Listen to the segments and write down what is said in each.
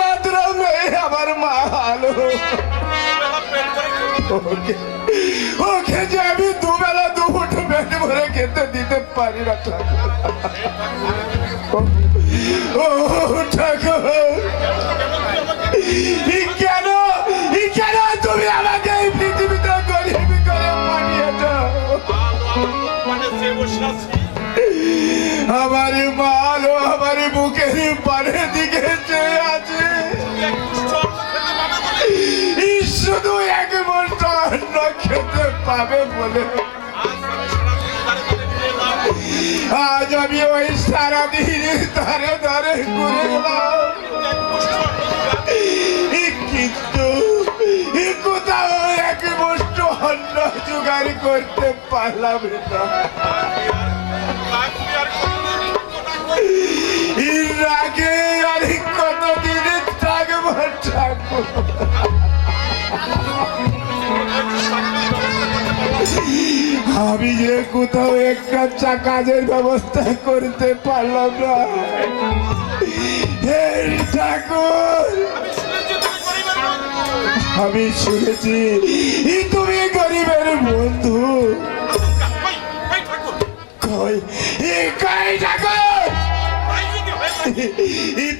মাত্র মেয়ে আমার মা আলো ওকে যে আমি দুবেলা দুপুর পেট ভরে খেতে করতে দিতে পারি না ঠাকুর। ও ঠাকুর, কেন কেন তুমি আমাকে এই পৃথিবীতে গরিব করে পাঠিয়েছ? আমার মালও আমার বুকের পানের দিকে চেয়ে আছে, শুধু এক মুঠ অন্ন খেতে পাবে বলে আজ আমি ওই সারাদিন ধারে ধারে ঘুরলাম, কিন্তু কোথাও এক মুঠ অন্ন জোগাড় করতে পারলাম না। এর আগে আর কতদিন থাকবো ঠাকুর? আমি যে কোথাও একটা কাজের ব্যবস্থা করতে পারলাম না। হে ঠাকুর, আমি শুনেছি তুমি গরিবের বন্ধু।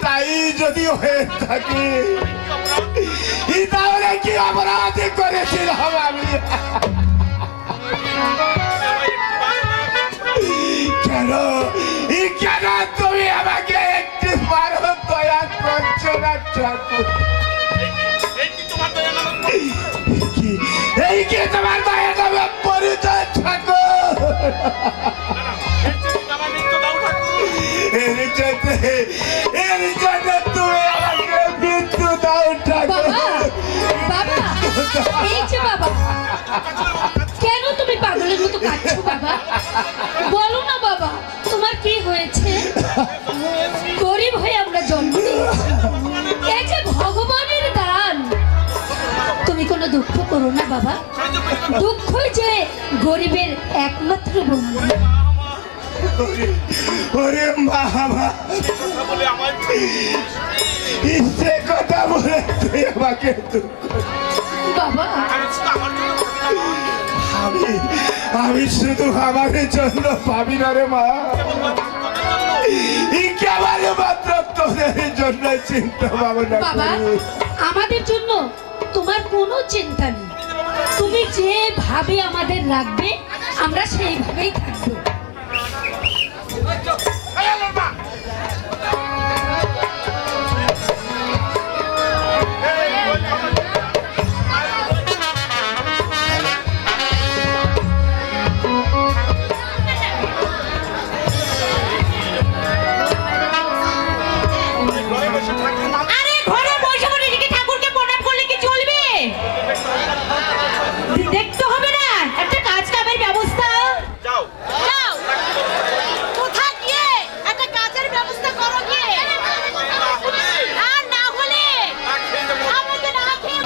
তাই যদি হয়ে থাকে তাহলে কি অপরাধ করেছিলাম আমি? কেন কেন তুমি আমাকে একটি বারো দয়া করছো না ঠাকুর? এই কি তোমার দয়া দেবে পরিচয় ঠাকুর? এর জন্য তুমি আমাকে মৃত্যু দাও ঠাকুর। কেন তুমি পাগলের মতো কাঁদছো বাবা? বলো না বাবা, তোমার কি হয়েছে? গরিব হয়ে আমরা জন্ম নিয়েছি, এই যে ভগবানের দান। তুমি কোনো দুঃখ করো না বাবা, দুঃখই যে গরিবের একমাত্র বন্ধু। ওরে বাবা, সে কথা বলে তুই আমাকে বাবা, আমি শুধু আমার জন্য পাবি না রে মা, কেবল মাত্র তোদের জন্য চিন্তা ভাবনা বাবা, আমাদের জন্য তোমার কোনো চিন্তা নেই। তুমি যেভাবে আমাদের রাখবে আমরা সেইভাবেই থাকবো। দেখতে হবে না একটা কাজ কামের ব্যবস্থা? যাও যাও, কোথা গিয়ে একটা কাজের ব্যবস্থা করো গিয়ে, আর না হলে আমাকে না খেয়ে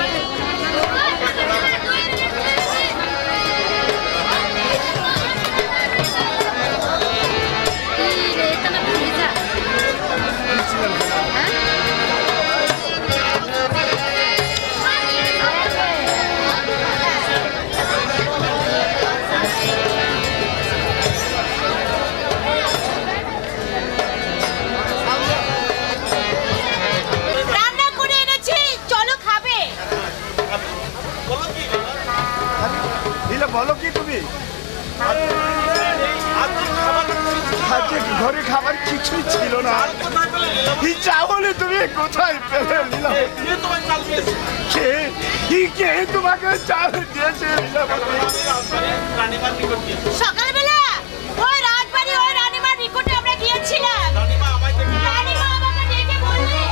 বলো কি তুমি? আজকে ঘরে খাবার কিছুই ছিল না, চাউলে তুমি কোথায় পেলে? কে তোমাকে চাল দিয়েছে? সকালবেলা ওই রাজবাড়ি ওই রানীমার নিকটে আমরা গিয়েছিলাম। রানীমা আমাকে ডেকে বললে,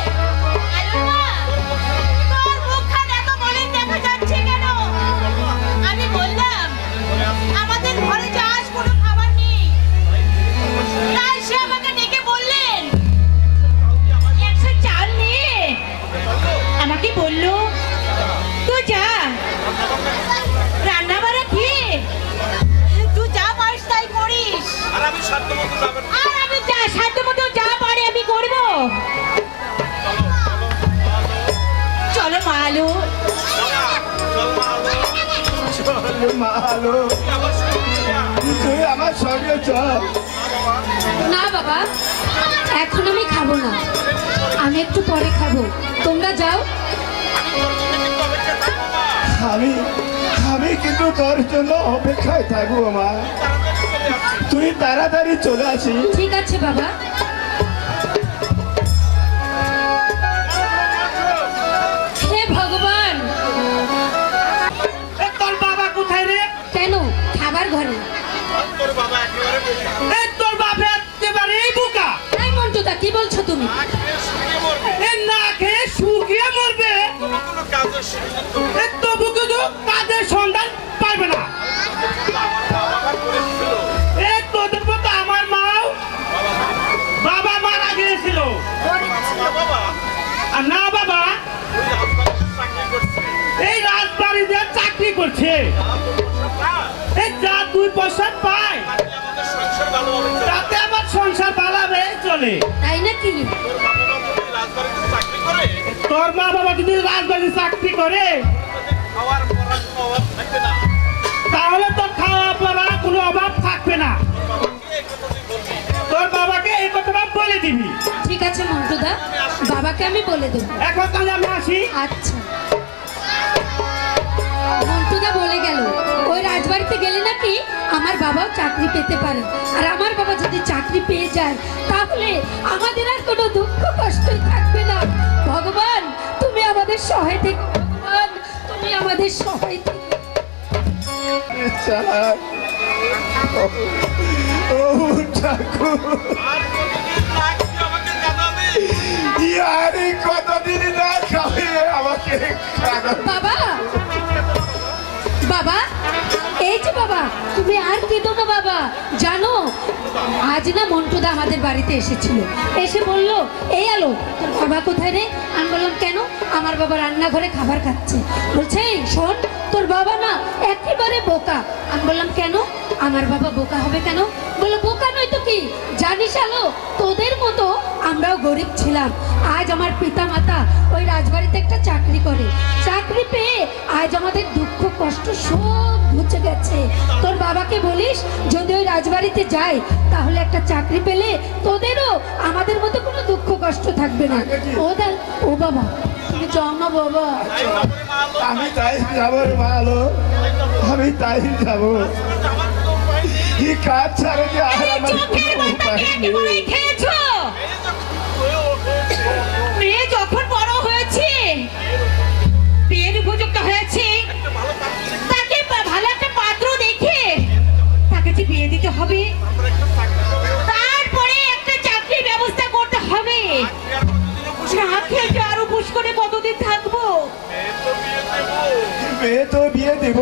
আলুমা, তোর মুখখান এত মলিন দেখা যাচ্ছে কেন? আমি বললাম, আমাদের ঘরে যে আজ কোনো খাবার নেই। তাই সে আমাকে ডেকে বললেন, 100 চাল নিয়ে আমাকে বললো, তুই যা রান্না বাড়া খেয়ে তুই যা পারিস তাই করিস, আর আমি সাধ্যমতো যা পারি আমি করব। চলো মালু, তুই আমার আমার সঙ্গে চল। না বাবা, এখন আমি খাবো না, আমি একটু পরে খাবো, তোমরা যাও। আমি আমি কিন্তু তোর জন্য অপেক্ষায় থাকবো মা, তুই তাড়াতাড়ি চলে আসিস। ঠিক আছে বাবা। হে ভগবান, তোর বাবা কোথায় রে? কেন? খাবার ঘরে। তোর বাবা একেবারে বোকা। এই মন্টুদা, কি বলছো তুমি? এ না খেয়ে শুকিয়ে মরবে, এ তবু কিন্তু কাজের সন্ধান পাইবে না। এ তোদের মতো আমার মাও বাবা মারা গিয়েছিল। আর না বাবা এই রাজবাড়িতে চাকরি করছে, এই যা 2 পয়সা পায় তাতে আমার সংসার ভালোভাবে চলে। তাই নাকি? তোর মা বাবা যদি রাজবাড়ি চাকরি করে তাহলে তোর খাওয়া পড়া কোনো অভাব থাকবে না। তোর বাবাকে এই কথাটা বলে দিবি। ঠিক আছে মন্টুদা, বাবাকে আমি বলে দেবো। এখন তাহলে আমি আসি। আচ্ছা। মন্টুদা বলে গেল ওই রাজবাড়িতে গেলে নাকি আমার বাবাও চাকরি পেতে পারে, আর আমার বাবা যদি চাকরি পেয়ে যায় তাহলে আমাদের আর কোনো দুঃখ কষ্টই থাকবে না। ভগবান, তুমি আমাদের সহায় থেকো, ভগবান তুমি আমাদের সহায় থেকো। ও ঠাকুর, ইয়ারি কতদিন না খাওয়িয়ে আমাকে খাওয়াবে। বাবা, বাবা, এই যে বাবা, তুমি আর কেঁদো না বাবা। জানো আজ না মন্টুদা আমাদের বাড়িতে এসেছিল, এসে বলল এই আলো তোর বাবা কোথায় রে? আমি বললাম কেন? আমার বাবা রান্নাঘরে খাবার খাচ্ছে। বলছে এই শোন, তোর বাবা না একেবারে বোকা। আমি বললাম কেন? আমার বাবা বোকা হবে কেন? বললো বোকা নয় তো কি, জানিস আলো তোদের মতো আমরাও গরিব ছিলাম। আজ আমার পিতা মাতা ওই রাজবাড়িতে একটা চাকরি করে, চাকরি পেয়ে আজ আমাদের দুঃখ কষ্ট সব মুছে গেছে। তোর বাবাকে বলিস যদি ওই রাজবাড়িতে যায় তাহলে একটা চাকরি পেলে তোদেরও আমাদের মতো কোনো দুঃখ কষ্ট থাকবে না। ও বাবা, তুমি যাও না বাবা। আমি তাই যাবো রে ভালো, আমি তাই যাবো। এই কাজ ছাড়া যে আর আমার কোনো উপায় নেই। মেয়ে যখন বড় হয়েছে, বিয়ের উপযুক্ত হয়েছে, তাকে ভালো একটা পাত্র দেখে তাকে যে বিয়ে দিতে হবে, তারপরে একটা চাকরির ব্যবস্থা করতে হবে। না খেয়ে যে আরো বুঝ করে কতদিন থাকবো? মেয়ে তো বিয়ে দেব,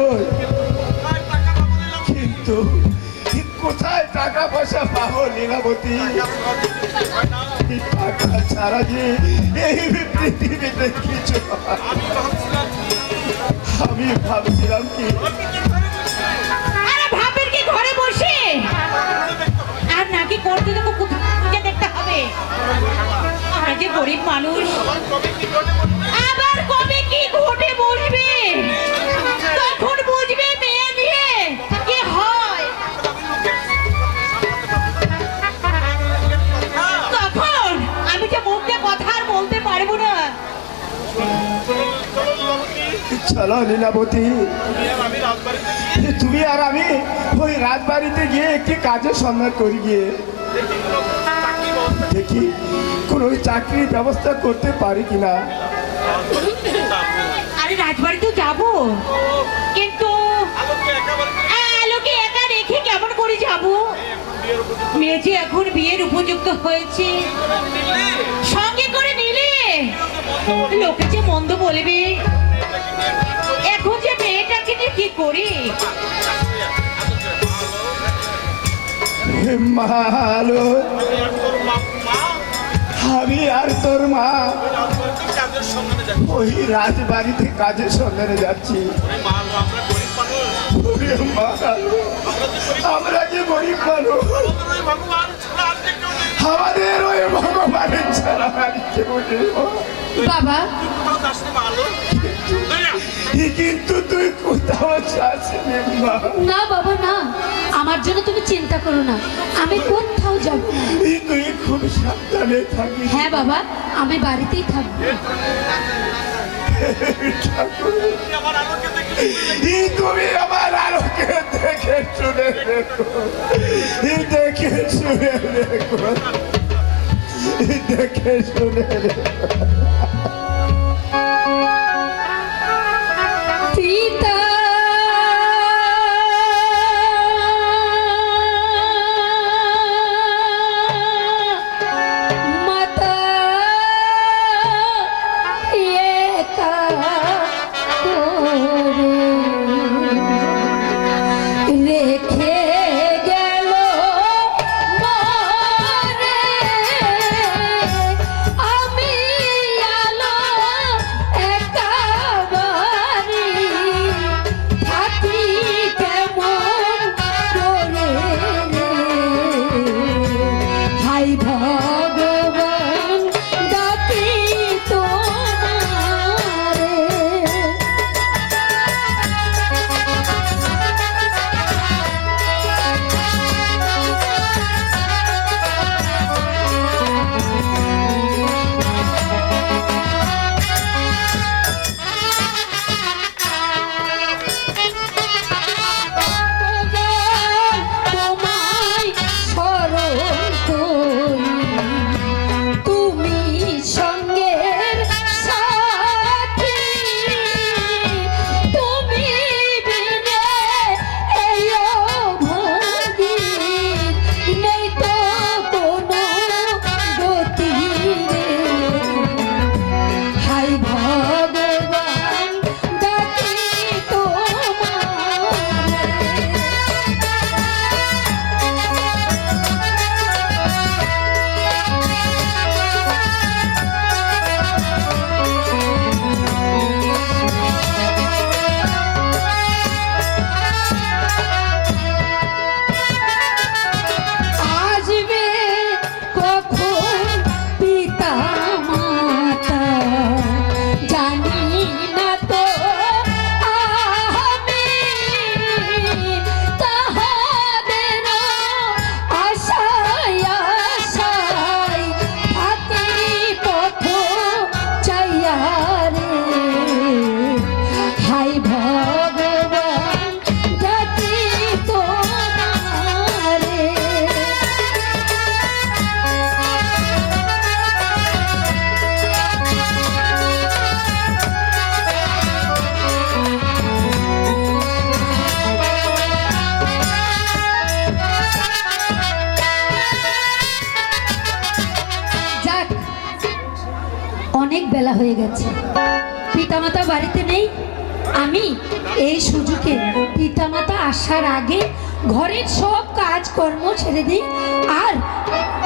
কিন্তু কোথায় টাকা পয়সা পাবো লীলাবতী? এই টাকা ছাড়া যে এই পৃথিবীতে কিছু হয়। আমি ভাবছিলাম কি আরে ভাবের কি ঘরে বসে আর নাকি করতে দেবো, কোথায় দেখতে হবে? আমরা যে গরিব মানুষ, আবার কবে কি ঘটে বসবে তখন বুঝবে মেয়ে নিয়ে কি হয়। তখন আমি যে মুখ দিয়ে কথা আর বলতে পারবো না। চলো লীলাবতী, তুমি আর আমি ওই রাজবাড়িতে গিয়ে একটি কাজের সন্ধান করি, গিয়ে দেখি কোন চাকরির ব্যবস্থা করতে পারি কিনা। আরে রাজবাড়িতেও যাবো, কিন্তু আলোকে একা রেখে কেমন করে যাবো? মেয়ে যে এখন বিয়ের উপযুক্ত হয়েছে, সঙ্গে করে নিলে লোকে যে মন্দ বলবে। এখন যে মেয়েটাকে নিয়ে কি করি? মালো, আমি আর তোর মা ওই রাজবাড়িতে কাজের সন্ধানে যাচ্ছি। ওরে মা, আমরা যে গরিব মানুষ, আমাদের ওই ভগবানের ছাড়া আর কেউ নেই মা। বাবা কিন্তু তুই কোথাও যাসনি মা। না বাবা না, আমার জন্য তুমি চিন্তা করো না, আমি কোথাও যাব না। তুই খুব সাবধানে থাকিস। হ্যাঁ বাবা, আমি বাড়িতেই থাকবো। তুমি আমার আলোকে দেখে শুনে রেখো, দেখে শুনে রেখো, দেখে শুনে রেখো। পিতা মাতা একা করে রেখে গেল মরে, আমি আলো একা বাড়ি থাকি কেমন করে রে। হাই ভগবান ডাকি তোমারে। তোমায় স্মরণ করি, তুমি সঙ্গের সাথী, তুমি বিনে এই অভাগীর নেই তো কোনো গতি রে। হাই ভগবান ডাকি তোমারে। আসবে কখন পিতা মাতা জানি না তো আমি, তাহাদের আশায় আশায় থাকি পথ চাইয়া রে। হাই ভগবান ডাকি তোমারে। যাক, অনেক বেলা হয়ে গেছে, পিতামাতা বাড়িতে নেই। আমি এই সুযোগে পিতামাতা আসার আগে ঘরের সব কাজকর্ম ছেড়ে দিই আর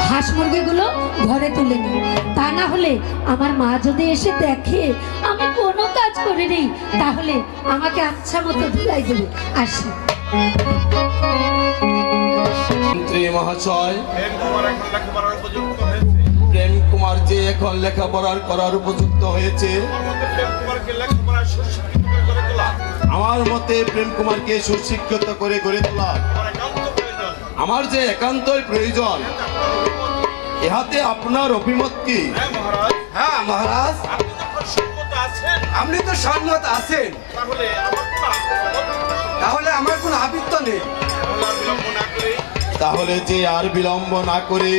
হাঁস মুরগিগুলো ঘরে তুলে নিই। তা না হলে আমার মা যদি এসে দেখে আমি কোনো কাজ করে নেই, তাহলে আমাকে আচ্ছা মতো ধুলাই দেবে। আসি। মন্ত্রী মহাশয়, প্রেম কুমার যে এখন লেখাপড়ার করার উপযুক্ত হয়েছে, আমার মতে প্রেম কুমারকে সুশিক্ষিত করে গড়ে তোলা আমার যে একান্তই প্রয়োজন। ইহাতে আপনার অভিমত কি? হ্যাঁ মহারাজ, আপনি তো সম্মত আছেন, তাহলে আমার কোনো আপত্তি নেই। তাহলে যে আর বিলম্ব না করে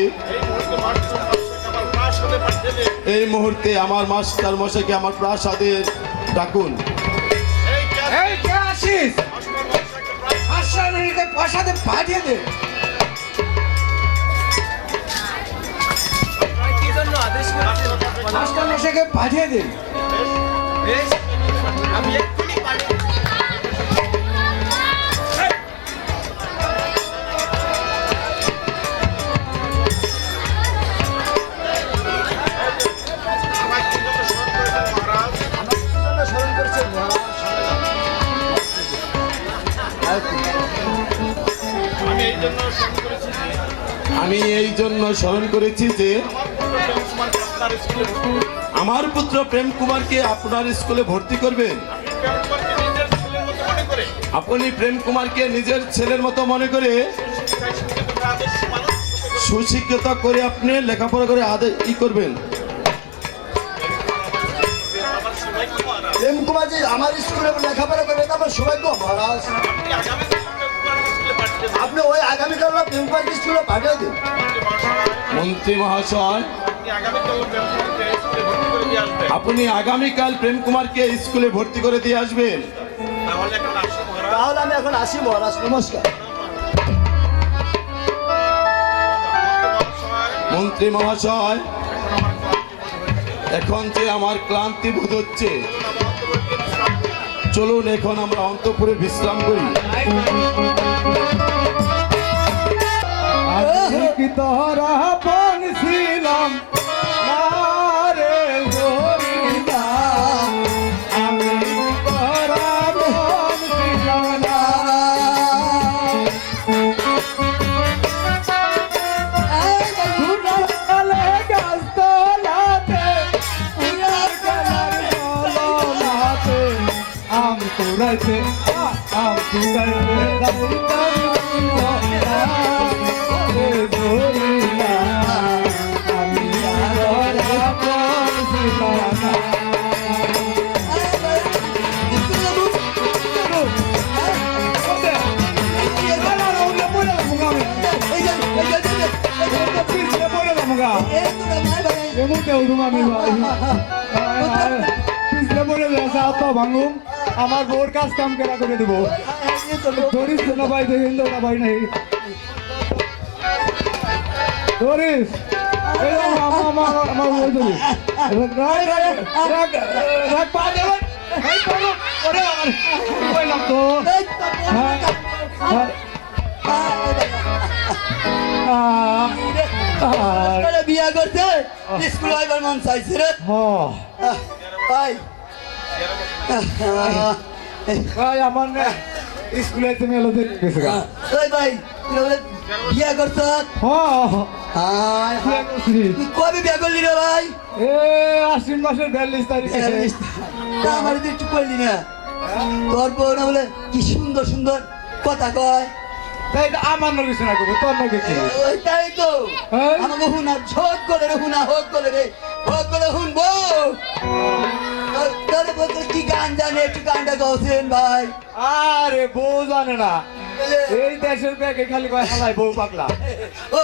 এই মুহূর্তে আমার মাস্টার মশাইকে আমার প্রাসাদে ডাকুন। এই কে আসিস? আশ্রমীকে প্রসাদে পাঠিয়ে দে। মাস্টার মশাইকে পাঠিয়ে দিন। আমি এক্ষুনি পাঠিয়ে আমি এই জন্য সময় স্মরণ করেছি যে আমার পুত্র প্রেম কুমারকে আপনার স্কুলে ভর্তি করবেন। আপনি প্রেম কুমারকে নিজের ছেলের মতো মনে করে সুশিক্ষিত করে আপনি লেখাপড়া করে করবেন। প্রেম কুমার যে আমার স্কুলে লেখাপড়া করবে আমার সৌভাগ্য মহারাজ। আপনি ওই আগামীকাল প্রেম কুমারকে স্কুলে পাঠিয়ে দিন। মন্ত্রী মহাশয়, আপনি আগামীকাল প্রেম কুমারকে স্কুলে ভর্তি করে দিয়ে আসবেন। তাহলে আমি এখন আসি মহারাজ, নমস্কার। মন্ত্রী মহাশয়, এখন যে আমার ক্লান্তি বোধ হচ্ছে, চলুন এখন আমরা অন্তঃপুরে বিশ্রাম করি। আমি কি তোরা বলছিলাম না রে হরিদা, আমি তোরা বলছিলাম না। সুনালে গাছতলাতে, উনার গলার গলনাতে, আম কুড়াইতে আম কুড়াইতে ভাঙুম আমার বোর কাজ কাম কেনা করে দেবো। ধরিস না ভাই, দেখেন তো না ভাই নাই ধরিস আমার বই ধরিস পা দেবেন লাগতো। বিয়া করছে স্কুল আইবার মন চাইছে রে। ভাই আমার না স্কুলে তুমি এলো গেছে গা। ভাই বিয়া করছ? তুই কবে বিয়া করলি রে ভাই? আশ্বিন মাসের 42 তারিখে। আমার একটু করলি না, তোর বউ না বলে কি সুন্দর সুন্দর কথা কয়। তাই আমার নগে শোনা করবো, তোর নগে কি? ওইটাই তো আমাকে হুনা ঝোঁক করে রে, হুনা হোক করে রে, হোক করে শুনবো। তোরে বলতে কি গান জানে, একটু গানটা গাওছেন ভাই। আরে বউ জানে না, এই দেশের ব্যাগে খালি কয় হালাই বউ পাগলা। ও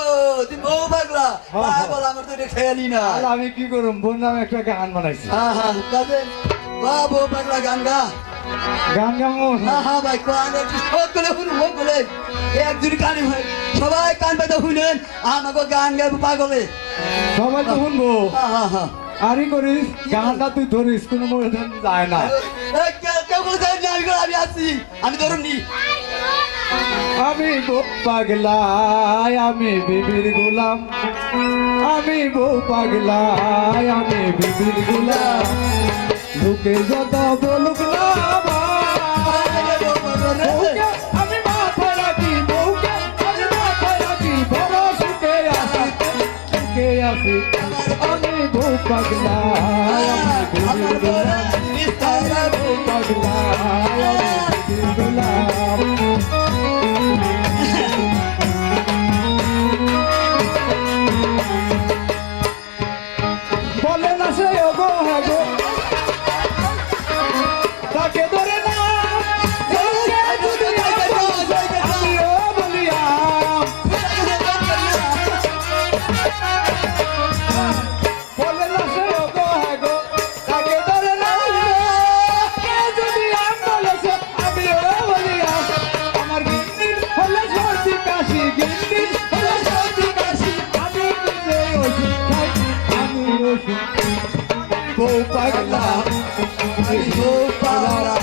তুই বউ পাগলা? পাগল আমার তো এটা খেয়ালি না। আমি কি করুম, বোন নামে একটা গান বানাইছি। হ্যাঁ হ্যাঁ কাজে বাহ বউ পাগলা গান গা। গান কেমন? হ্যাঁ হ্যাঁ ভাই গান একটু হোক করে শুনুন, হোক করে একজন গান হয় সবাই কান পাইতে শুনেন, আমাকে গান গাইবো পাগলে। সবাই তো শুনবো। হ্যাঁ হ্যাঁ হ্যাঁ আরে করিস গানটা তুই ধরিস, কোনো মনে যায় না। কেউ বলতে আমি আছি, আমি ধরুন নি। আমি বউ পাগলা, আমি বিবির গোলাম, আমি বউ পাগলা, আমি বিবির গোলাম, লোকে যত বলুক না আমি মাথায় রাখি বউকে, আমি মাথায় রাখি বড় সুখে আসি, সুখে আসি। আমি বউ পাগলা, আমি বিবির গোলাম, বউ পাগলা, আমি বিবির গোলাম। বলে না সে গো হ্যাঁ গো, তাকে ধরে না আমিও বলিয়াম। বলে না সে গো হ্যাঁ গো, তাকে ধরে না যদি আম বলেছে আমিও বলিয়াম। আমার গিন্নি হলে সর্দি কাশি, গিন্নি হলে সর্দি কাশি, আমি নিজে ওষুধ খাই, আমি ওষুধ। বউ পাগলা, আমি বউ পাগলা,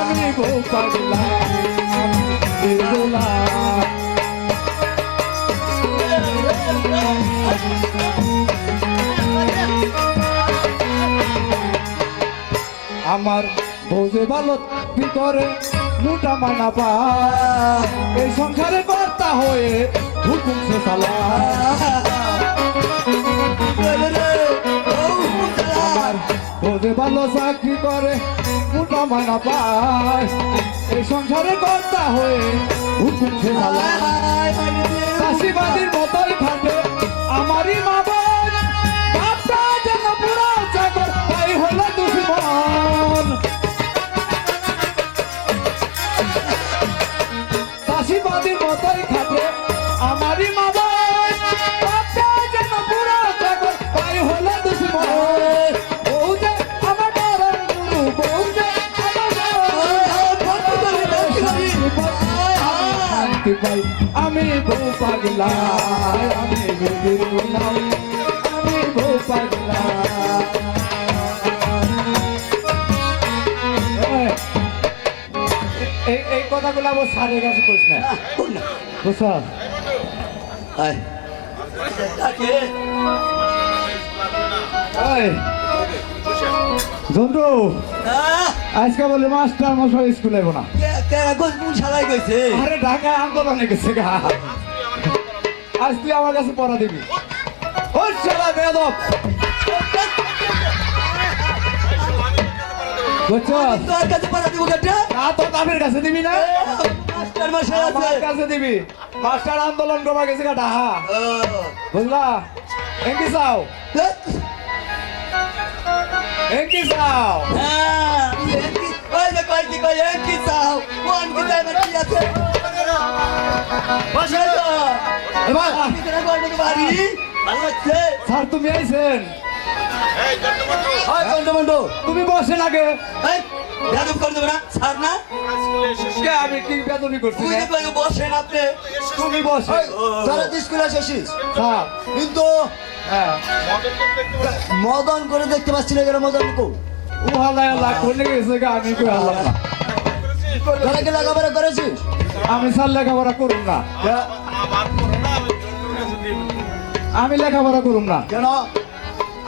আমি বউ পাগলা, আমি বেগুলা। আমার বউ যে ভালো করে লুটা মানা পা, এই সংসারে কর্তা হয়ে হুকুম সে সালা। ভালো চাকরি করে মোটা মানা পায় এই সংসারে কর্তা হয়ে হুকুম সে চালায় চাষিবাদীর মতোই খাটে আমারই মা বোন বাপটা যেন পুরো চাকর তাই হলো দুশ্মন চাষিবাদীর মতোই খাটে আমারই মা বোন বাপটা যেন পুরো চাকর তাই হলো দুশ্মন বউ যে আমার মরণ গুরু বউ যে শান্তি পাই আমি বউ পাগলা আমি আমি বউ পাগলা এই কথাগুলো আমার স্যারের কাছে কইস না বুঝছ জন্তু আজকে বলে মাস্টার মশাই স্কুলে না আরে ঢাকায় আন্দোলনে গেছে গা আজ তুই আমার কাছে পড়া দিবি ও শালা বেয়াদব বুঝছস না তো তাদের কাছে দিবি না আমার কাছে দিবি মাস্টার আন্দোলন করবা গেছে গা ঢাহা বুঝলা এঙ্কি চাও এঙ্কি চাও স্যার তুমি আইছেন তুমি বসেন আগে আমি কি বেতনি করছি না? তুমি বসে স্কুলে এসেছিস স্যার কিন্তু হ্যাঁ মদন করে দেখতে পাচ্ছি না কেন মদন কো ও হালায় লাখ করে গেছে গা আমি কই হালাম না তোরা কি লেখাপড়া করেছিস আমি স্যার লেখাপড়া করুম না আমি লেখাপড়া করুম না কেন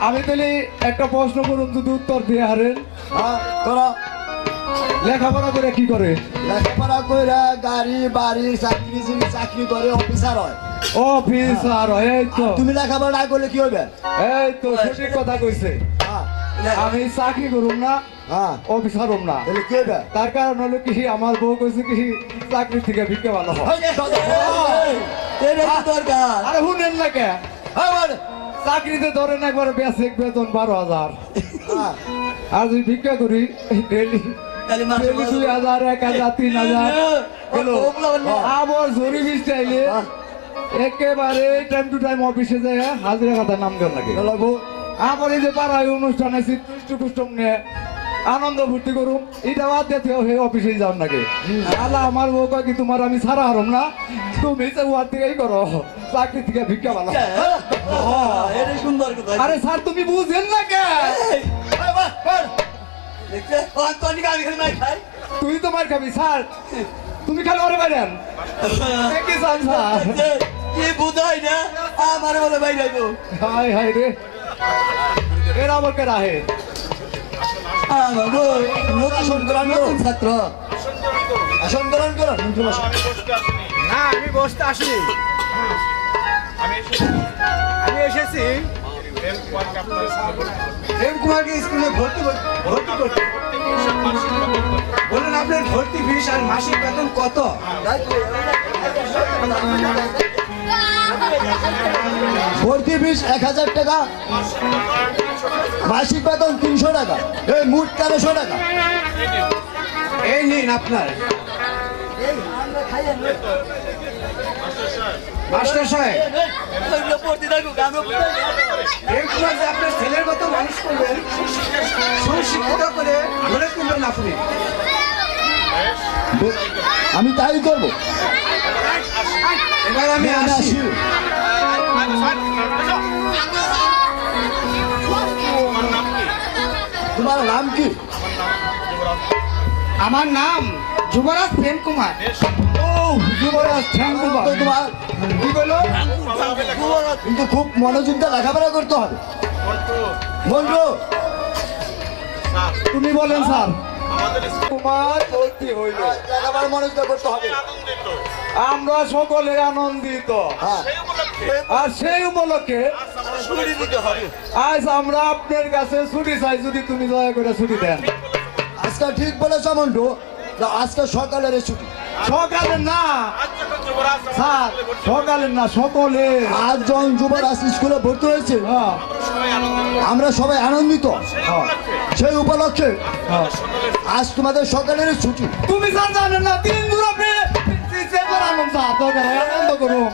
আমি তাহলে একটা প্রশ্ন করুন যদি উত্তর দিয়ে হারেন তোরা লেখাপড়া করে কি করে লেখাপড়া করে গাড়ি বাড়ি চাকরি করে অফিসার হয় অফিসার এই তো তুমি লেখাপড়া না করলে কি হবে এই তো সঠিক কথা কইছে আমি চাকরি করুম না হ্যাঁ অফিসার হম না তাহলে কি হবে তার কারণ হলো কি আমার বউ কইছে কি চাকরি থেকে ভিক্ষা ভালো হয় দরকার আরে শুনেন না কে চাকরিতে ধরেন একবার বেসিক বেতন 12,000 আর যদি ভিক্ষা করি ডেলি 2,000 1,000 3,000 গেলো আবার জরুরি স্টাইলে একেবারে টাইম টু টাইম অফিসে যায় হাজিরা খাতায় নাম দেওয়ার লাগে আবার এই যে পাড়ায় অনুষ্ঠান আছে কুষ্টুম নিয়ে আনন্দ ফুর্তি করুম এটা বাদ দিতে হে অফিসে যাও নাকি আল্লাহ আমার বউ কয় কি তোমার আমি সারা হারম না তুমি ওয়ার থেকেই করো চাকরি থেকে ভিক্ষা ভালো সুন্দর কথা আরে স্যার তুমি বুঝেন না কে তুই তো মার খাবি স্যার তুমি খালি ওরে বাইরেন কি চান স্যার কি বুঝাই না আমার বলে বাইরে হাই হাই রে এরা আমার কে রাহে নতুন ছাত্র আসন গ্রহণ করো না আমি বসতে আসিনি আমি এসেছি প্রেম কুমারকে স্কুলে ভর্তি করতে বলুন আপনার ভর্তি ফিস আর মাসিক বেতন কত ভর্তি ফিস 1,000 টাকা মাসিক বেতন 300 টাকা এই মোট 1300 টাকা এই নিন আপনার মাস্টার সাহেব প্রেম কুমার যে আপনার ছেলের মতো মানুষ করবেন সুশিক্ষিত করে গড়ে তুলবেন আপনি আমি তাই করবো এবার আমি আসি তোমার নাম কি আমার নাম যুবরাজ প্রেম কুমার ও যুবরাজ থ্যাংক ইউ তো তোমার কি বলো কিন্তু খুব মনোযোগ দিয়ে লেখাপড়া করতে হবে বন্ধু তুমি বলেন স্যার তোমার ভর্তি হইল লেখাপড়া মনোযোগ দিয়ে করতে হবে আমরা সকলে আনন্দিত হ্যাঁ আর সেই উপলক্ষে আজ আমরা আপনার কাছে ছুটি চাই, যদি তুমি দয়া করে ছুটি দেন। আজকে ঠিক বলেছ মন্টু, আজকে সকালের এই ছুটি। সকালে না স্যার, সকালে না, সকলে। আজ যখন যুবরাজ স্কুলে ভর্তি হয়েছে, হ্যাঁ, আমরা সবাই আনন্দিত। হ্যাঁ, সেই উপলক্ষে হ্যাঁ। আজ তোমাদের সকালের এই ছুটি। তুমি স্যার জানেন না, 3 দিন আপনি আনন্দ দরকার হয়, আনন্দ করুন।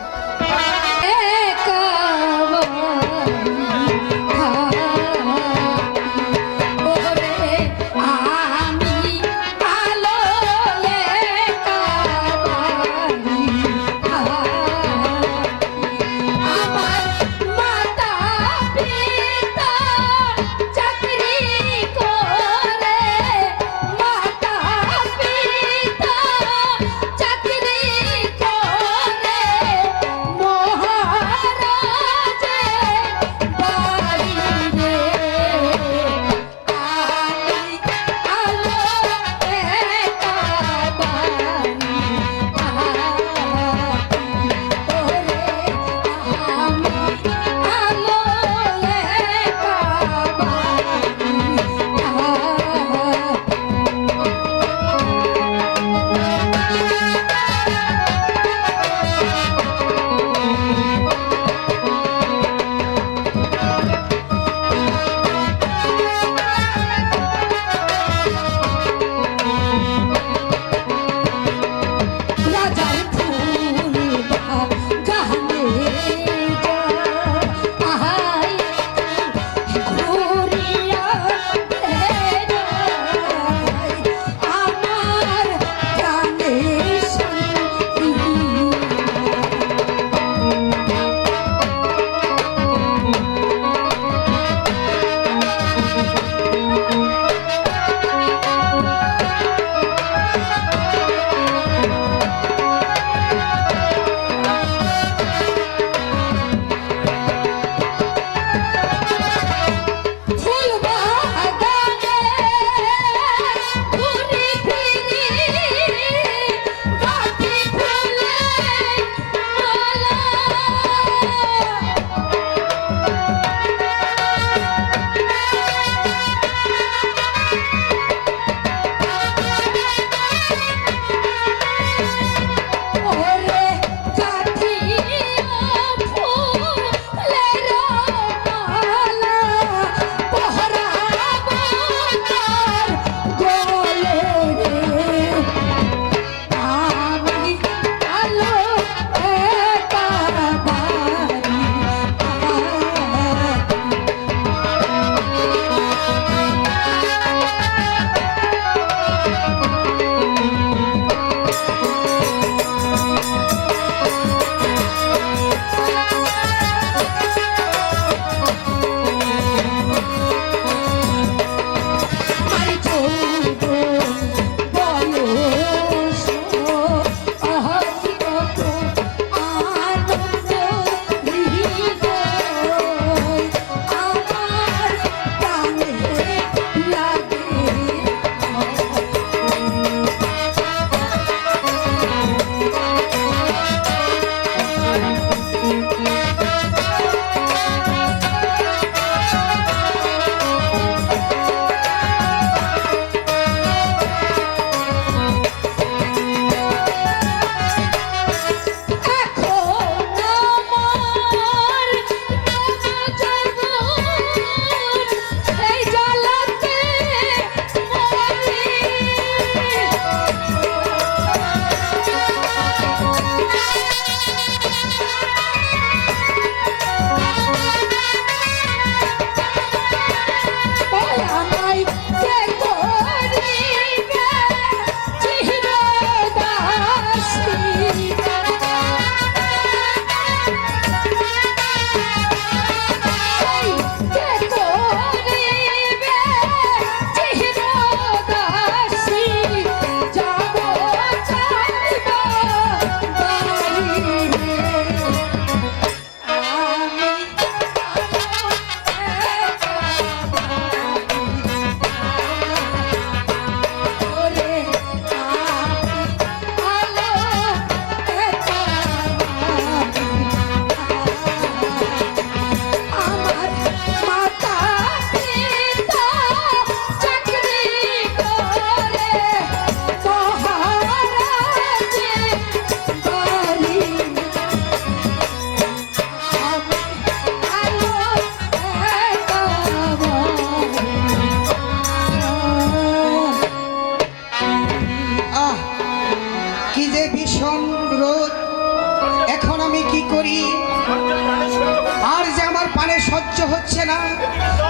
সহ্য হচ্ছে না,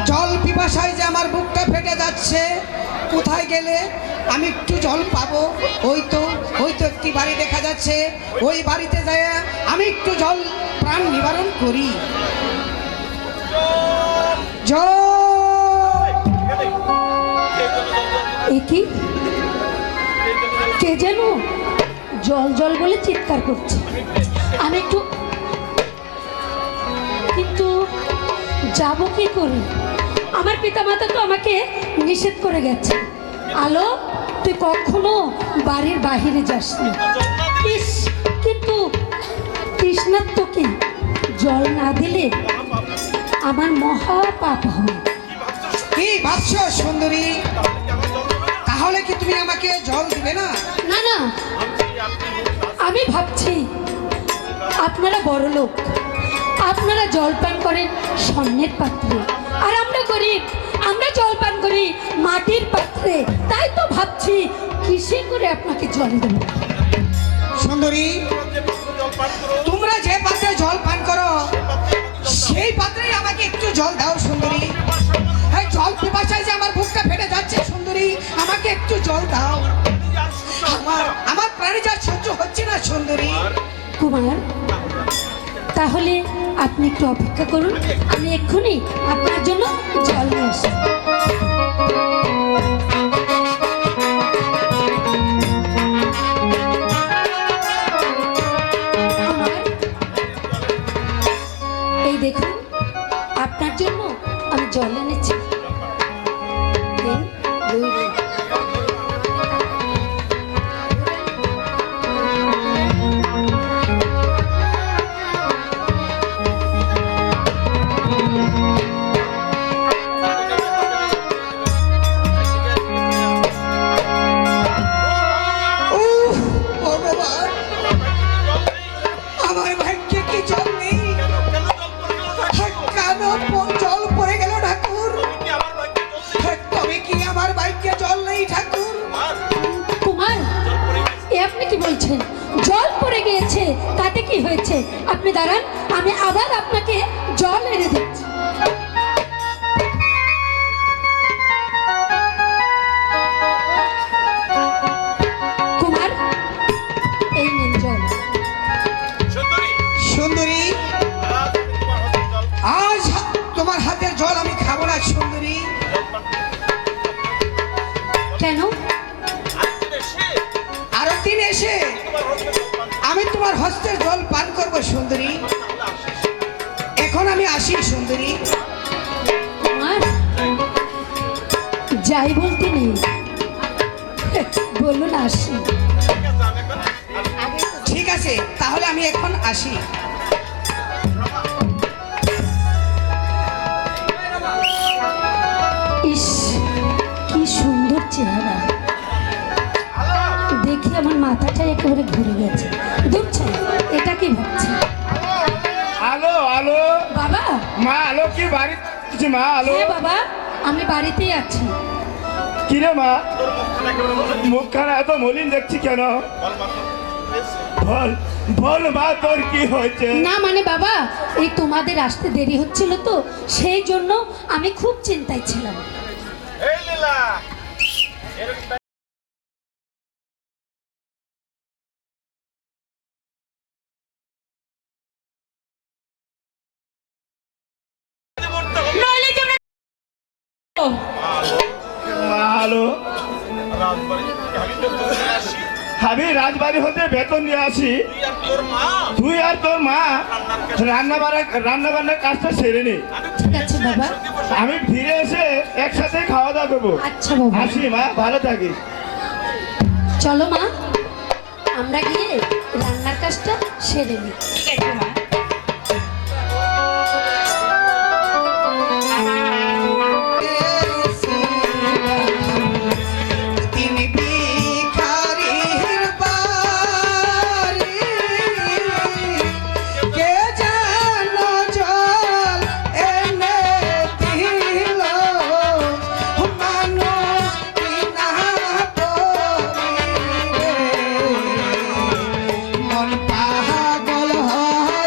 জল পিপাসায় যে আমার বুকটা ফেটে যাচ্ছে। কোথায় গেলে আমি একটু জল পাবো? ওই তো একটি বাড়ি দেখা যাচ্ছে, ওই বাড়িতে যায় আমি একটু জল প্রাণ নিবারণ করি। জল! এ কি? কে যেন জল জল বলে চিৎকার করছে। আমি একটু, কিন্তু যাব কি করে? আমার পিতামাতা তো আমাকে নিষেধ করে গেছে, আলো তুই কখনো বাড়ির বাহিরে যাস না। ইস, কিন্তু তৃষ্ণার্ত কি, জল না দিলে আমার মহা পাপ হয়। কি ভাবছো সুন্দরী? তাহলে কি তুমি আমাকে জল দিবে না? না না, আমি ভাবছি আপনারা বড় লোক, আপনারা জল পান করেন স্বর্ণের পাত্রে, আর আমরা গরিব, আমরা জল পান করি মাটির পাত্রে। তাই তো ভাবছি কিসে করে আপনাকে জল দেব। সুন্দরী, তোমরা যে পাত্রে জল পান করো সেই পাত্রেই আমাকে একটু জল দাও সুন্দরী। এই জল পিপাসায় যে আমার বুকটা ফেটে যাচ্ছে সুন্দরী, আমাকে একটু জল দাও। আমার প্রাণী যা সহ্য হচ্ছে না সুন্দরী। কুমার, তাহলে আপনি একটু অপেক্ষা করুন, আমি এক্ষুনি আপনার জন্য জল নিয়ে আসছি। কুমার, এই দেখুন আপনার জন্য আমি জল এনেছি। দিন, দুই দিন। উফ, ভগবান, আমার ভাগ্যে কি জল নেই? কেন জল পড়ে গেল ঠাকুর? তবে কি আমার ভাগ্যে জল নেই ঠাকুর? কুমার, এ আপনি কি বলছেন? জল পড়ে গিয়েছে, তাতে কি হয়েছে? আপনি দাঁড়ান, আমি আবার আপনাকে জল এনে দিচ্ছি। কুমার, এই নিন জল। সুন্দরী, আজ তোমার হাতের জল আমি খাবো না সুন্দরী। কেন? আরো দিন এসে আমি তোমার হস্তের জল পান করবো সুন্দরী। এখন আমি আসি সুন্দরী। কুমার, যাই বলতে নেই, বলুন আসি। ঠিক আছে, তাহলে আমি এখন আসি। ইস, কি সুন্দর চেহারা, দেখে আমার মাথাটা একেবারে ঘুরে গেছে। দেখছে এটা কি ভাবছে? আলো আলো, বাবা, মা আলো কি বাড়ি? মা আলো, হ্যাঁ বাবা, আমি বাড়িতেই আছি। কিরে মা, মুখখানা এত মলিন দেখছি কেন? বল বল মা, তোর কি হয়েছে? না মানে বাবা, এই তোমাদের আসতে দেরি হচ্ছিল তো, সেই জন্য আমি খুব চিন্তায় ছিলাম। নইলে যে মা আলো, আমি রাজবাড়ি হতে বেতন নিয়ে আসি, তুই আর তোর মা রান্না বান্নার কাজটা সেরে নি। ঠিক আছে বাবা। আমি ফিরে এসে একসাথে খাওয়া দাওয়া করবো। আচ্ছা বাবা, আসি মা, ভালো থাকিস। চলো মা, আমরা গিয়ে রান্নার কাজটা সেরে নিই। ঠিক আছে মা। তিনি ভিখারির বাড়ি, কে যেন জল এনে দিল, মানুষ বিনা পরিবে, মন পাগল হয়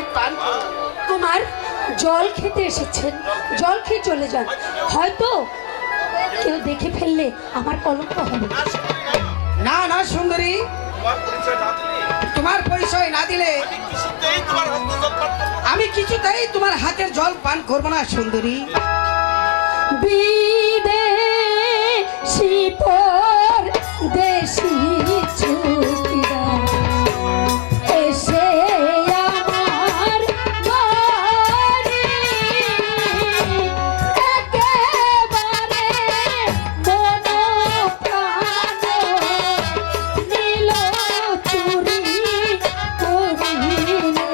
আমি পান করব। আমার জল খেতে এসেছেন, জল খেয়ে চলে যান। হয়তো কেউ দেখে ফেললে আমার কলঙ্ক হবে। না না সুন্দরী, তোমার পরিচয় না দিলে আমি কিছুতেই তোমার হাতের জল পান করবো না সুন্দরী। বিদেশি পরদেশি চুকিদার এসে আমার বাড়ি, একেবারে মন প্রাণ নিল চুরি করিলে।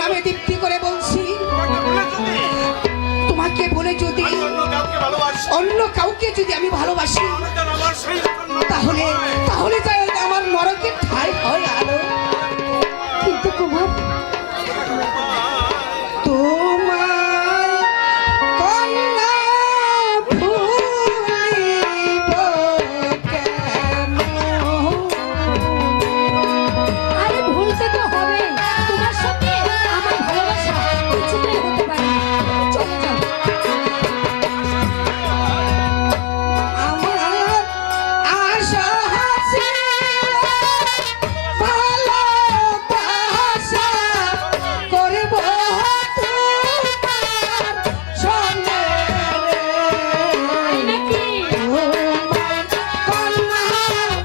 নামে দীপ্তি করে বলছি, তোমাকে বলে যদি অন্য কাউকে যদি আমি ভালোবাসি, তাহলে তাহলে যাই আমার নরকের ঠাই হয় আলো। কিন্তু কুমার, তোমায় কন্যা ভুলিব কেন? আরে ভুলতে তো হবে, তোমার সঙ্গে আমার ভালোবাসা কিছুতেই হতে পারে না। চলে যাও। আমার আশা ছিল ভালোবাসা করব তোমার সঙ্গে রে। তাই নাকি? তোমায় কন্যা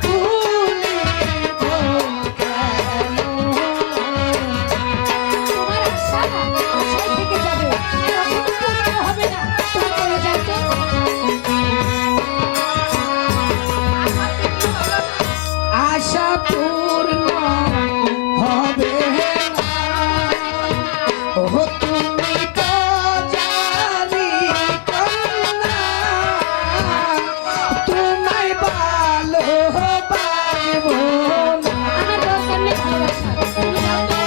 ভুলিব কেন? তোমার আশা আশায় থেকে যাবে, কখনো পূর্ণ হবে না। তুমি চলে যাও তো। আশা পূর্ণ হবে না। ও তুমি তো জানি কন্যা, তোমায় ভালোবাসব না। আমার দরকার নেই ভালোবাসা, তুমি যাও তো।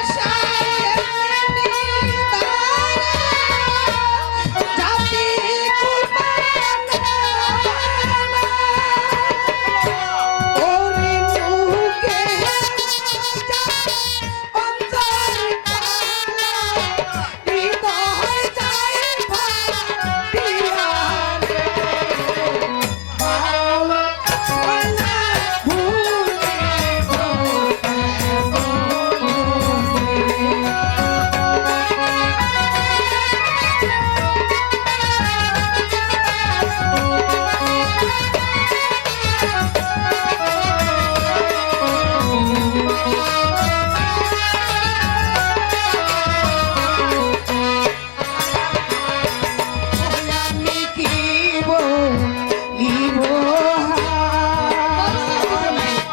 ভালোবাসায় নিদানে জাতি কুরবান না। ওরে মুখে অন্তর কালা হৃদয় যায় ভাটিয়া রে। ভালোবাসা ভুলিব আমি কি বলিব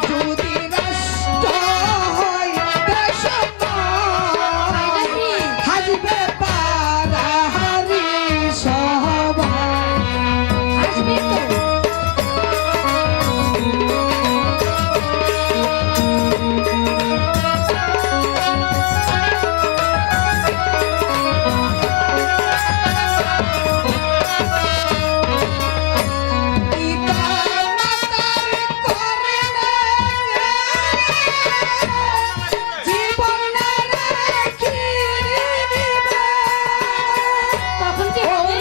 যদি রাষ্ট্র হয় দেশময়, হাসবে পারাহারি সবাই। আসবে তো। পিতা মাতার করুণা জীবন রাখিবে। তখন কি হবে?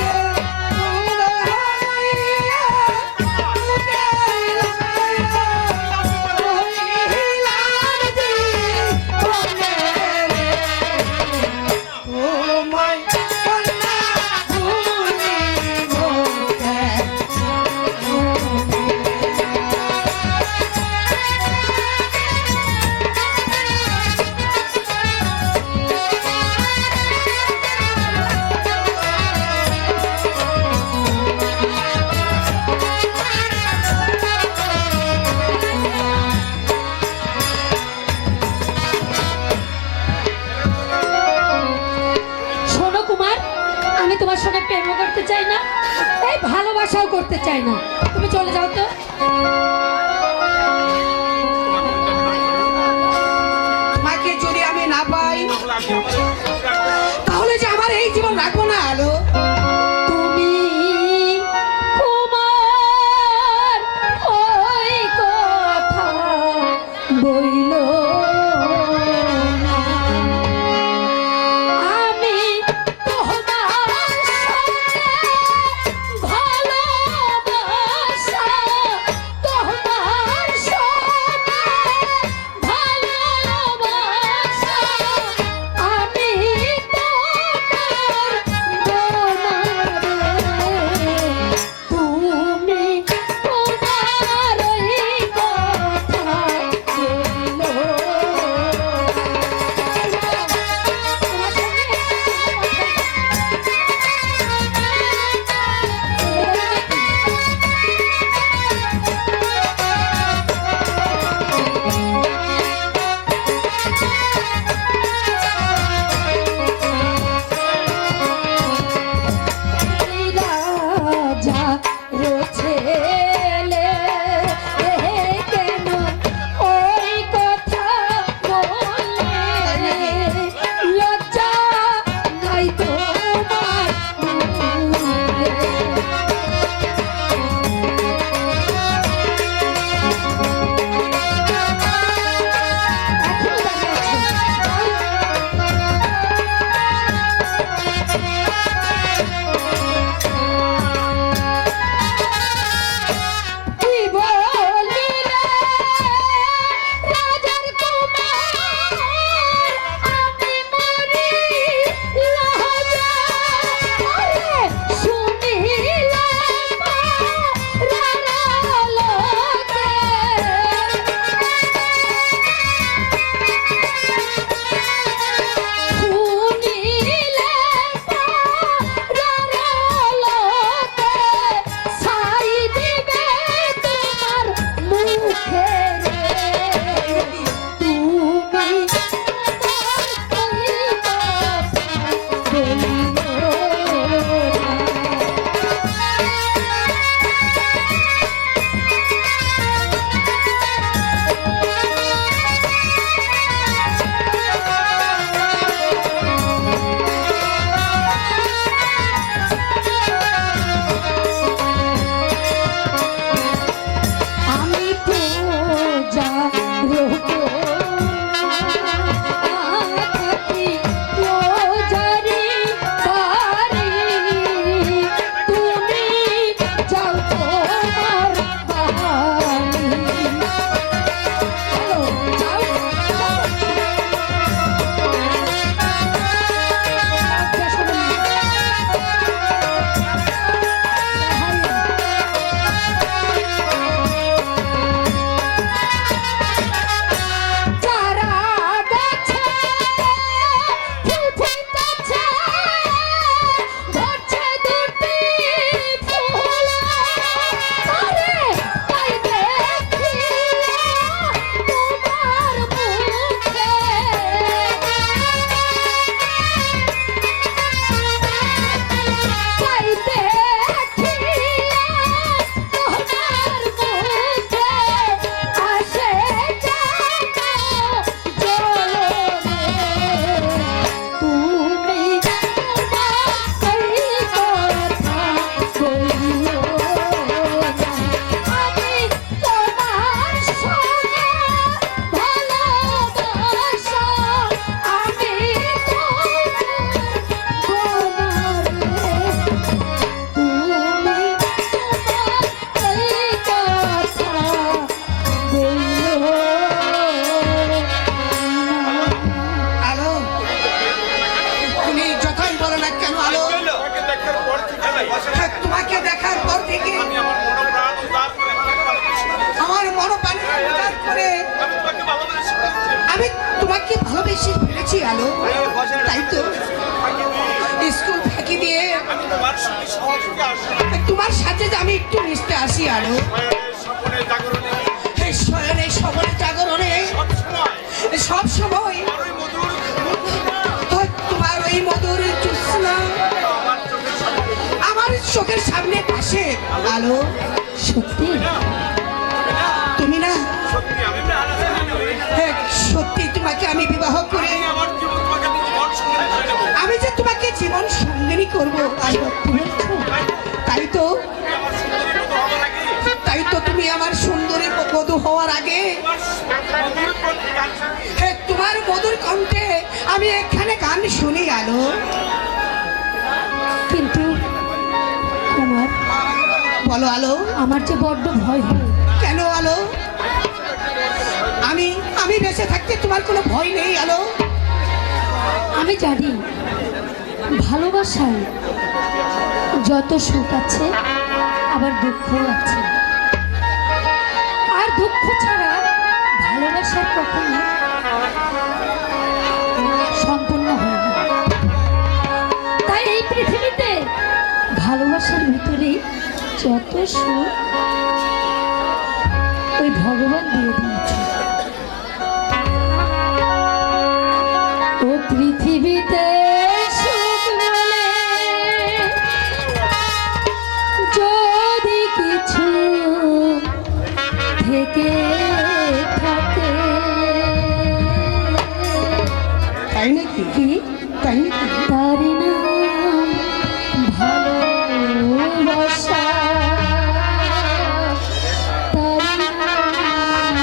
শোনো কুমার, আমি তোমার সঙ্গে প্রেমও করতে চাই না, এই ভালোবাসাও করতে চাই না। তুমি চলে যাও তো। তোমাকে যদি আমি না পাই, তাহলে যে আমার এই জীবন রাখবো না আলো। তুমি কুমার ওই কথা বইল না। আমি তোমার সঙ্গে ভালোবাসা তোমায় আসি আলো, তাই তো স্কুল ফাঁকি দিয়ে তোমার সাথে যে আমি একটু মিশতে আসি আলো। এই শয়নে সবরে জাগরণে সব সময় তোমার ওই মধুর জ্যোৎস্না আমার চোখের সামনে আসে আলো। সত্যি তুমি না হ্যাঁ, সত্যি তোমাকে আমি বিবাহ করে আমি যে তোমাকে জীবন সঙ্গিনী করবো আলো। তাই তো তুমি আমার সুন্দরী বধূ হওয়ার আগে হ্যাঁ, তোমার মধুর কণ্ঠে আমি এখানে গান শুনি আলো। কিন্তু কুমার, বলো আলো, আমার যে বড্ড ভয় হয়। কেন আলো? আমি বেঁচে থাকতে তোমার কোনো ভয় নেই আলো। আমি জানি ভালোবাসায় যত সুখ আছে আবার দুঃখ আছে, আর দুঃখ ছাড়া ভালোবাসার কখনো সম্পূর্ণ হয় না। তাই এই পৃথিবীতে ভালোবাসার ভিতরে যত সুখ ওই ভগবান দিয়ে দিয়েছে। ও পৃথিবীতে সুখ বলে যদি কিছু থেকে থাকে, তাই নাকি? কি তাই নাকি? তার নাম ভালোবাসা, তার নাম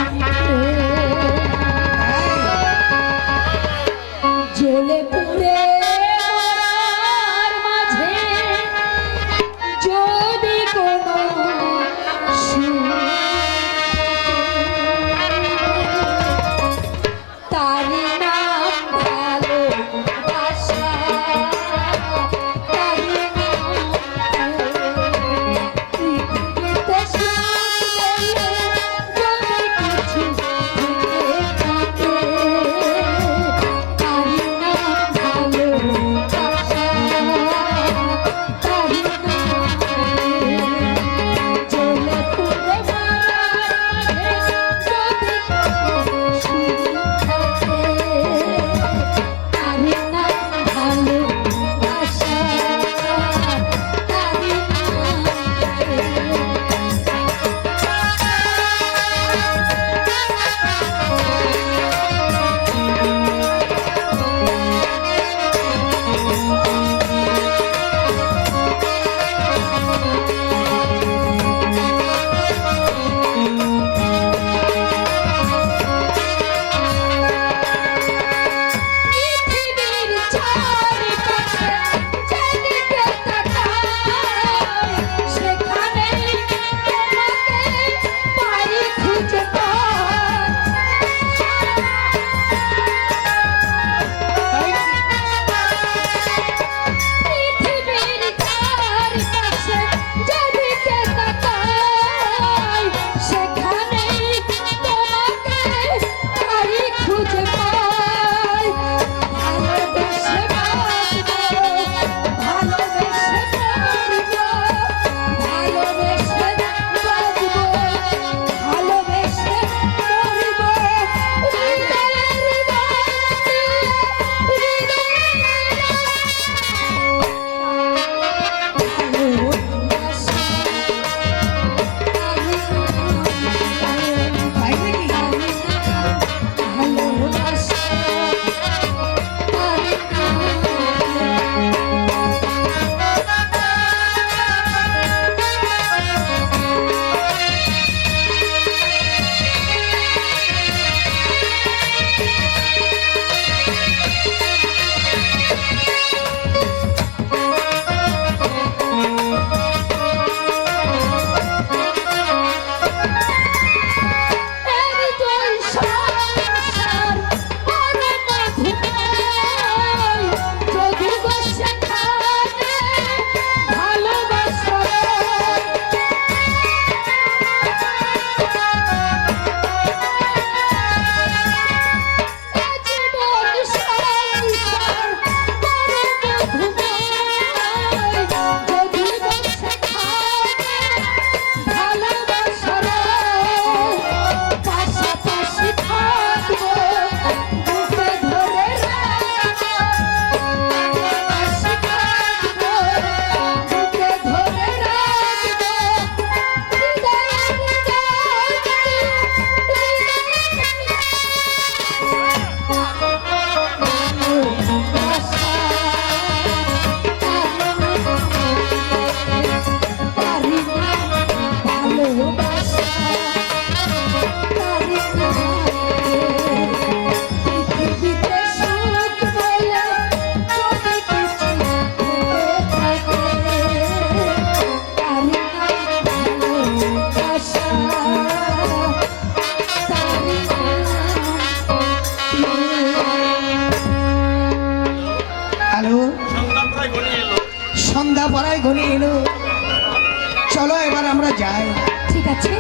চলো এবার আমরা যাই। ঠিক আছে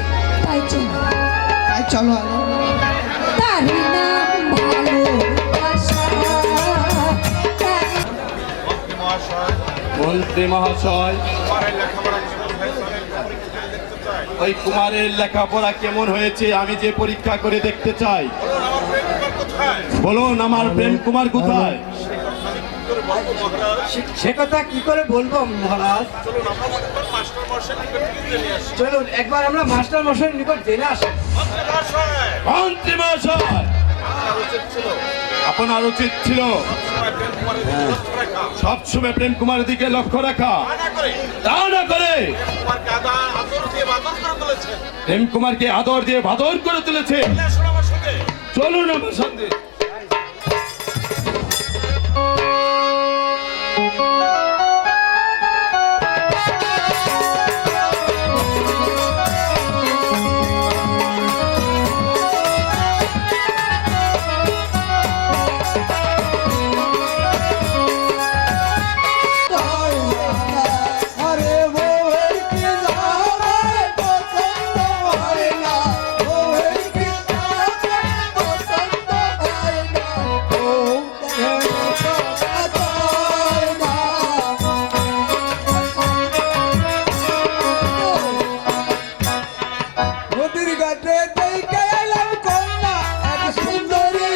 তাই চলো। তাই চলো আলো। তার নাম ভালোবাসা, মন্ত্রী মহাশয়, ওই কুমারের লেখাপড়া কেমন হয়েছে আমি যে পরীক্ষা করে দেখতে চাই। বলুন আমার প্রেম কুমার কোথায়? সে কথা কি করে বলবো মহারাজ? চলুন একবার আমরা মাস্টার মশাইয়ের নিকট জেনে আসি। মন্ত্রী মহাশয়, আপনার উচিত ছিল সবসময় প্রেম কুমারের দিকে লক্ষ্য রাখা, তা না করে প্রেম কুমারকে আদর দিয়ে বাদর করে তুলেছে। চলুন আমার সঙ্গে। আরে বউয়ের কি জামাই পছন্দ হয় না, বউয়ের কি জামাই পছন্দ হয় না, বউ পছন্দ হয় না। নদীর ঘাটে দেখে এলাম কন্যা এক সুন্দরী।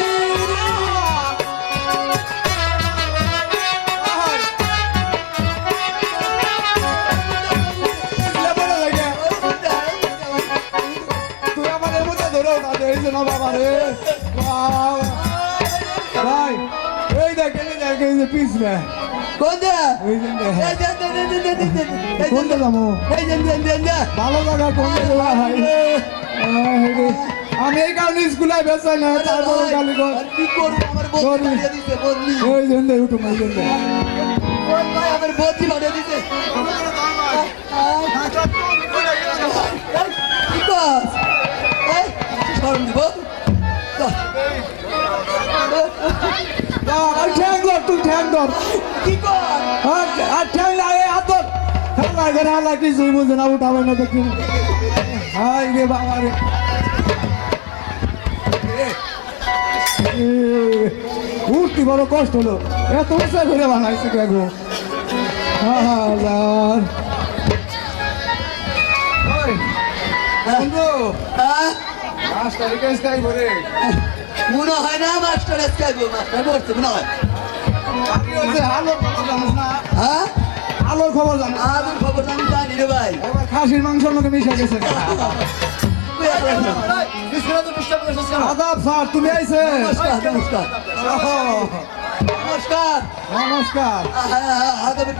তুই আমাদের মধ্যে ধরেও না দিয়েছে না বাবা রে। ভাই এই দেখ এই যে পিছনে কোনটা ওই যে কোনটা যাবো ভালো জায়গা কোনটা যাবো ভাই? আমি এই কারণে স্কুলে বেসাই না, তারপরে গালি কর। কি করবো আমার বউ বললি। বানিয়ে দিছে বললি ওই জন্য উঠুম ওই জন্য ওই ভাই আমার বউটি বানিয়ে দিছে কি কর এই শরম দিব আর ঠ্যাং ধর, তুই ঠ্যাং ধর। কি কর আর ঠ্যাং লাগে হাতর লাগে না লাগে কিছুই বুঝে না, উঠাবে না দেখি। হাই রে বাবা রে, উঠতে বড় কষ্ট হলো, এত উঁচা করে বানাইছে কেগো। বন্ধু হ্যাঁ মাস্টার কাছে তাই করে মনে হয় না মাস্টার আজকে আসবো মাস্টার বলছে মনে হয় আলোর খবর জানিস না? হ্যাঁ আলোর খবর জানিস? আদর খবর আমি জানি রে ভাই এবার খাসির মাংসের মধ্যে মিশে গেছে। আদাব স্যার, তুমি আইছে? নমস্কার নমস্কার ওহ, নমস্কার নমস্কার। হ্যাঁ হ্যাঁ আদবের